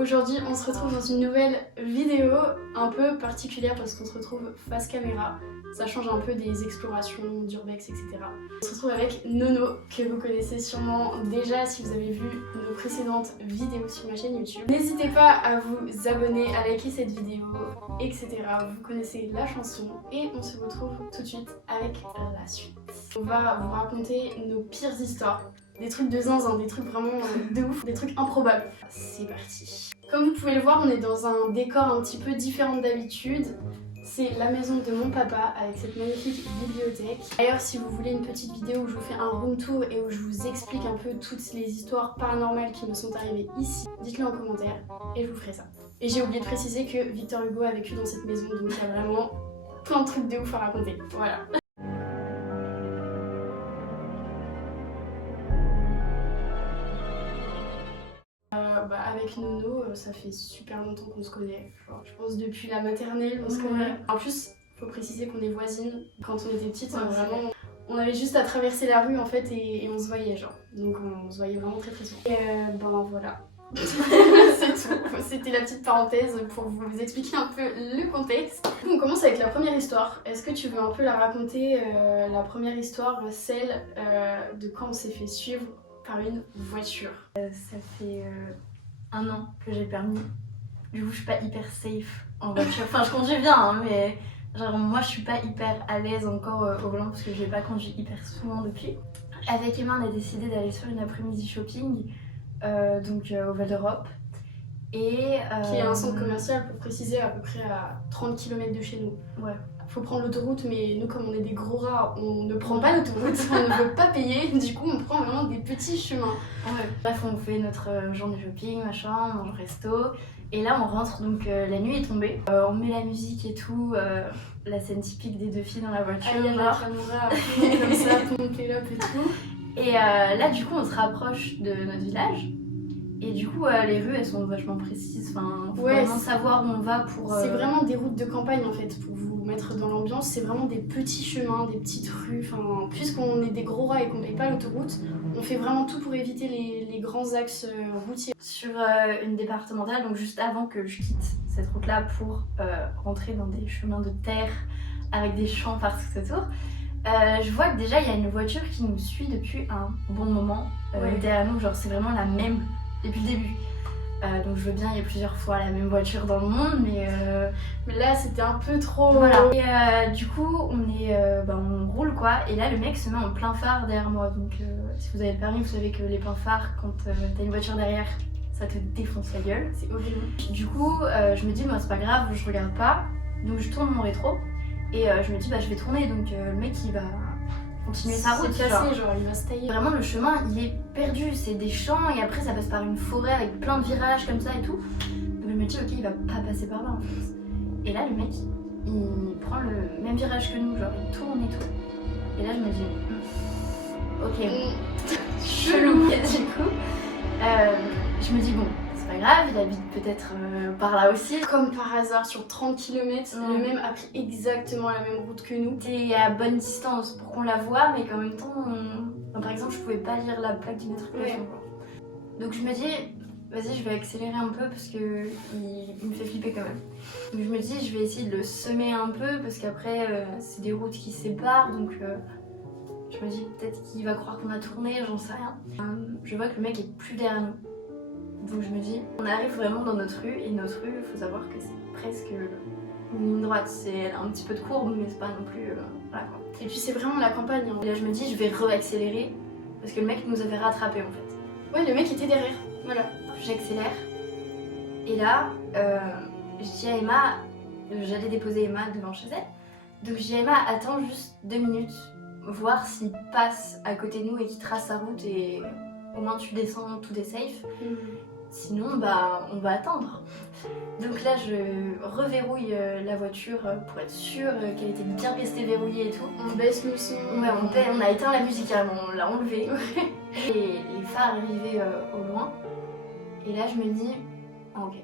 Aujourd'hui on se retrouve dans une nouvelle vidéo un peu particulière parce qu'on se retrouve face caméra. Ça change un peu des explorations d'urbex, etc. On se retrouve avec Nono, que vous connaissez sûrement déjà si vous avez vu nos précédentes vidéos sur ma chaîne YouTube. N'hésitez pas à vous abonner, à liker cette vidéo, etc. Vous connaissez la chanson et on se retrouve tout de suite avec la suite. On va vous raconter nos pires histoires. Des trucs de zinzin, des trucs vraiment de ouf, des trucs improbables. C'est parti. Comme vous pouvez le voir, on est dans un décor un petit peu différent d'habitude. C'est la maison de mon papa avec cette magnifique bibliothèque. D'ailleurs, si vous voulez une petite vidéo où je vous fais un room tour et où je vous explique un peu toutes les histoires paranormales qui me sont arrivées ici, dites-le en commentaire et je vous ferai ça. Et j'ai oublié de préciser que Victor Hugo a vécu dans cette maison, donc il y a vraiment plein de trucs de ouf à raconter. Voilà. Avec Nono, ça fait super longtemps qu'on se connaît. Genre, je pense depuis la maternelle, on se connaît. En plus, faut préciser qu'on est voisines. Quand on était petites, vraiment, on avait juste à traverser la rue en fait et on se voyait genre. Donc on se voyait vraiment très souvent. Et ben voilà. C'est tout. C'était la petite parenthèse pour vous expliquer un peu le contexte. On commence avec la première histoire. Est-ce que tu veux un peu la raconter, la première histoire, celle de quand on s'est fait suivre par une voiture? Ça fait 1 an que j'ai le permis. Du coup, je suis pas hyper safe en voiture. Enfin, je conduis bien, hein, mais genre, moi, je suis pas hyper à l'aise encore au volant parce que j'ai pas conduit hyper souvent depuis. Avec Emma, on a décidé d'aller sur une après-midi shopping, donc au Val d'Europe. Et qui est un centre commercial, pour préciser, à peu près à 30 km de chez nous. Ouais. Faut prendre l'autoroute, mais nous, comme on est des gros rats, on ne prend pas l'autoroute, on ne veut pas payer, du coup, on prend vraiment des petits chemins. Ouais. Bref, on fait notre journée shopping, machin, on mange au resto. Et là, on rentre, donc la nuit est tombée. On met la musique et tout, la scène typique des 2 filles dans la voiture. Aya Nakamura, comme ça, pompe et tout. Et là, du coup, on se rapproche de notre village. Et du coup, les rues, elles sont vachement précises. Enfin, faut vraiment savoir où on va pour... C'est vraiment des routes de campagne, en fait, pour vous mettre dans l'ambiance. C'est vraiment des petits chemins, des petites rues. Enfin, puisqu'on est des gros rats et qu'on ne paye pas l'autoroute, on fait vraiment tout pour éviter les grands axes routiers. Sur une départementale, donc juste avant que je quitte cette route-là pour rentrer dans des chemins de terre avec des champs partout autour, je vois que déjà, il y a une voiture qui nous suit depuis un bon moment derrière nous. Genre, c'est vraiment la même depuis le début. Donc je veux bien, il y a plusieurs fois la même voiture dans le monde, mais là c'était un peu trop... Voilà. Et du coup, on roule quoi, et là le mec se met en plein phare derrière moi. Donc si vous avez le permis, vous savez que les pleins phares, quand t'as une voiture derrière, ça te défonce la gueule. C'est horrible. Du coup, je me dis, moi c'est pas grave, je regarde pas. Donc je tourne mon rétro, et je me dis, je vais tourner. Donc le mec il va continuer sa route, genre il va se tailler. Vraiment le chemin il est perdu, c'est des champs et après ça passe par une forêt avec plein de virages comme ça et tout. Donc je me dis ok, il va pas passer par là en fait. Et là le mec il prend le même virage que nous, genre il tourne et tout. Et là je me dis ok, chelou. Et du coup je me dis bon, c'est pas grave, il habite peut-être par là aussi. Comme par hasard, sur 30 km, le même a pris exactement la même route que nous. T'es à bonne distance pour qu'on la voie, mais qu'en même temps, par exemple, je pouvais pas lire la plaque d'immatriculation. Donc je me dis, vas-y, je vais accélérer un peu parce que il me fait flipper quand même. Donc je me dis, je vais essayer de le semer un peu parce qu'après, c'est des routes qui se séparent, donc je me dis peut-être qu'il va croire qu'on a tourné, j'en sais rien. Je vois que le mec est plus derrière nous. Donc je me dis, on arrive vraiment dans notre rue, et notre rue, il faut savoir que c'est presque une ligne droite. C'est un petit peu de courbe, mais c'est pas non plus... voilà quoi. Et puis c'est vraiment la campagne. Hein. Et là je me dis, je vais re-accélérer, parce que le mec nous avait rattrapé en fait. Ouais, le mec était derrière, voilà. J'accélère, et là, je dis à Emma, j'allais déposer Emma devant chez elle, donc je dis à Emma, attends juste 2 minutes, voir s'il passe à côté de nous et qu'il trace sa route, et au moins tu descends, tout est safe. Sinon, on va attendre. Donc là, je reverrouille la voiture pour être sûre qu'elle était bien restée verrouillée et tout. On baisse le son. Ouais, on a éteint la musique carrément, on l'a enlevée. Et les phares arrivaient au loin. Et là, je me dis, ok,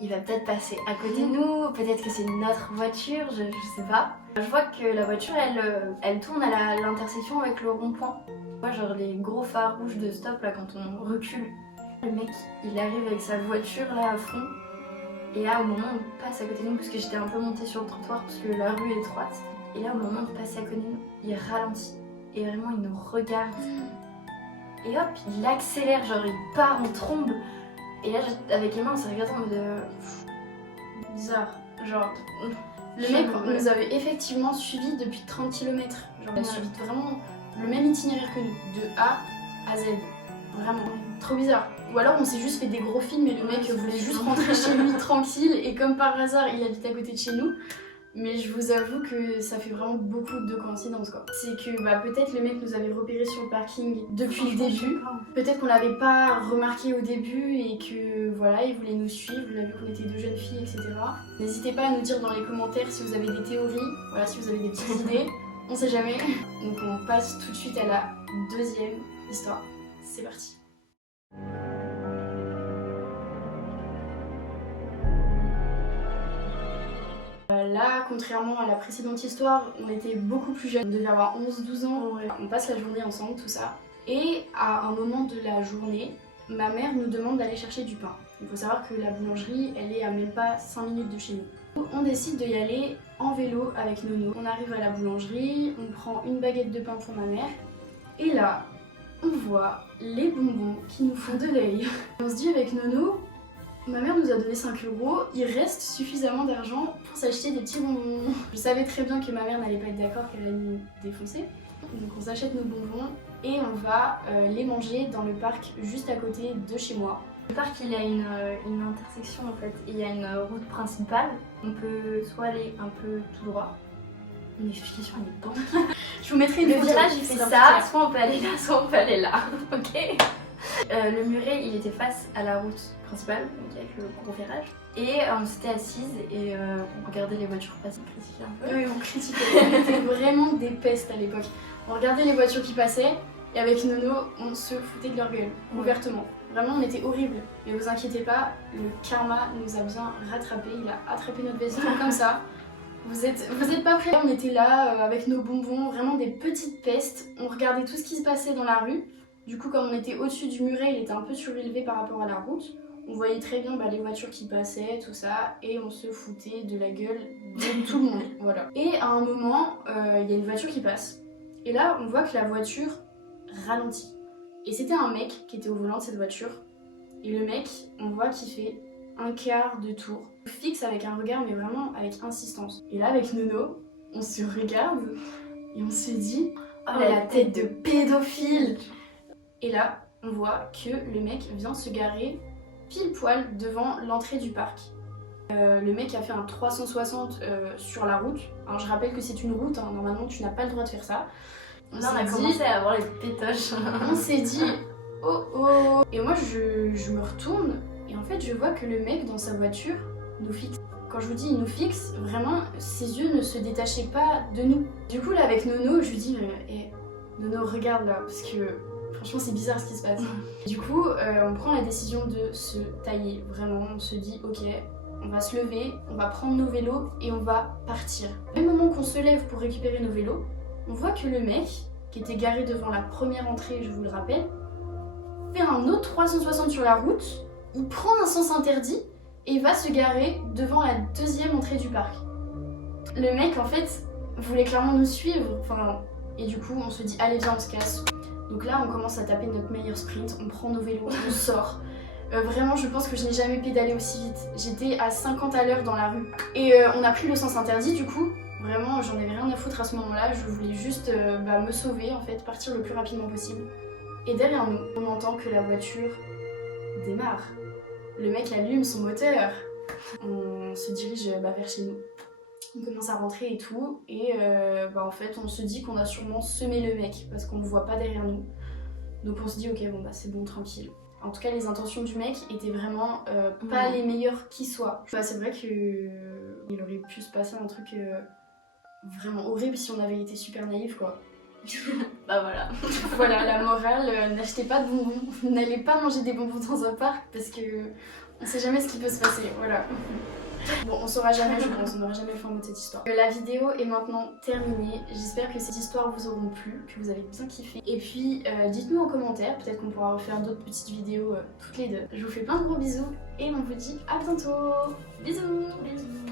il va peut-être passer à côté de nous, peut-être que c'est notre voiture, je sais pas. Je vois que la voiture, elle tourne à l'intersection avec le rond-point. Moi, genre les gros phares rouges de stop là quand on recule. Le mec, il arrive avec sa voiture là à fond. Et là, au moment où on passe à côté de nous, parce que j'étais un peu montée sur le trottoir parce que la rue est étroite. Et là, au moment où on passe à côté de nous, il ralentit. Et vraiment, il nous regarde. Et hop, il accélère, genre il part en trombe. Et là, avec les mains, on s'est regardé en mode... Bizarre. Genre, le mec nous avait effectivement suivi depuis 30 km. Genre, il a suivi vraiment le même itinéraire que nous, de A à Z. Vraiment, trop bizarre. Ou alors on s'est juste fait des gros films et le mec voulait juste rentrer chez lui tranquille et comme par hasard il habite à côté de chez nous. Mais je vous avoue que ça fait vraiment beaucoup de coïncidences quoi. C'est que peut-être le mec nous avait repéré sur le parking depuis le début. Peut-être qu'on l'avait pas remarqué au début et que voilà, il voulait nous suivre, il a vu qu'on était deux jeunes filles, etc. N'hésitez pas à nous dire dans les commentaires si vous avez des théories, voilà, si vous avez des petites idées, on sait jamais. Donc on passe tout de suite à la deuxième histoire. C'est parti. Là, contrairement à la précédente histoire, on était beaucoup plus jeunes, on devait avoir 11-12 ans. Ouais. On passe la journée ensemble, tout ça. Et à un moment de la journée, ma mère nous demande d'aller chercher du pain. Il faut savoir que la boulangerie, elle est à même pas 5 minutes de chez nous. On décide d'y aller en vélo avec Nono. On arrive à la boulangerie, on prend une baguette de pain pour ma mère. Et là, on voit les bonbons qui nous font de l'œil. On se dit avec Nono, ma mère nous a donné 5 €, il reste suffisamment d'argent pour s'acheter des petits bonbons. Je savais très bien que ma mère n'allait pas être d'accord, qu'elle allait nous défoncer. Donc on s'achète nos bonbons et on va les manger dans le parc juste à côté de chez moi. Le parc il a une intersection en fait, il y a une route principale. On peut soit aller un peu tout droit. Une explication elle est banque. Je vous mettrai le virage il fait ça, soit on peut aller là, soit on peut aller là. Ok. Le muret il était face à la route principale, donc avec le gros virage. Et on s'était assises et on regardait les voitures passer, on critiquait un peu. Oui, on critiquait, on était vraiment des pestes à l'époque. On regardait les voitures qui passaient et avec Nono on se foutait de leur gueule, ouvertement. Vraiment on était horribles. Mais vous inquiétez pas, le karma nous a bien rattrapés, il a attrapé notre veston comme ça. Vous êtes pas prêts? On était là avec nos bonbons, vraiment des petites pestes. On regardait tout ce qui se passait dans la rue. Du coup, comme on était au-dessus du muret, il était un peu surélevé par rapport à la route. On voyait très bien les voitures qui passaient, tout ça, et on se foutait de la gueule de tout le monde. Voilà. Et à un moment, il y a une voiture qui passe. Et là, on voit que la voiture ralentit. Et c'était un mec qui était au volant de cette voiture. Et le mec, on voit qu'il fait un quart de tour. On fixe avec un regard, mais vraiment avec insistance. Et là, avec Nono, on se regarde et on se dit « Oh, la tête de pédophile !» Et là, on voit que le mec vient se garer pile poil devant l'entrée du parc. Le mec a fait un 360 sur la route. Alors je rappelle que c'est une route, hein. Normalement tu n'as pas le droit de faire ça. Là on a commencé à avoir les pétoches. On s'est dit oh oh. Et moi je me retourne et en fait je vois que le mec dans sa voiture nous fixe. Quand je vous dis il nous fixe, vraiment ses yeux ne se détachaient pas de nous. Du coup là avec Nono je lui dis Nono regarde là parce que franchement c'est bizarre ce qui se passe. Du coup on prend la décision de se tailler, vraiment on se dit ok on va se lever, on va prendre nos vélos et on va partir. Au même moment qu'on se lève pour récupérer nos vélos, on voit que le mec qui était garé devant la première entrée, je vous le rappelle, fait un autre 360 sur la route, il prend un sens interdit et va se garer devant la deuxième entrée du parc. Le mec en fait voulait clairement nous suivre, et du coup on se dit allez viens on se casse. Donc là on commence à taper notre meilleur sprint, on prend nos vélos, on sort. Vraiment je pense que je n'ai jamais pédalé aussi vite. J'étais à 50 à l'heure dans la rue. Et on a pris le sens interdit du coup. Vraiment j'en avais rien à foutre à ce moment-là, je voulais juste me sauver en fait, partir le plus rapidement possible. Et derrière nous, on entend que la voiture démarre. Le mec allume son moteur. On se dirige vers chez nous. On commence à rentrer et tout, et en fait on se dit qu'on a sûrement semé le mec parce qu'on le voit pas derrière nous. Donc on se dit ok bon c'est bon tranquille. En tout cas les intentions du mec étaient vraiment pas les meilleures qui soient. C'est vrai qu'il aurait pu se passer un truc vraiment horrible si on avait été super naïf quoi. Bah voilà. Voilà la morale, n'achetez pas de bonbons, n'allez pas manger des bonbons dans un parc parce que on sait jamais ce qui peut se passer, voilà. Bon, on saura jamais, je pense, on n'aura jamais le fin mot de cette histoire. La vidéo est maintenant terminée. J'espère que cette histoire vous auront plu, que vous avez bien kiffé. Et puis, dites-nous en commentaire, peut-être qu'on pourra refaire d'autres petites vidéos toutes les deux. Je vous fais plein de gros bisous et on vous dit à bientôt. Bisous. Bisous.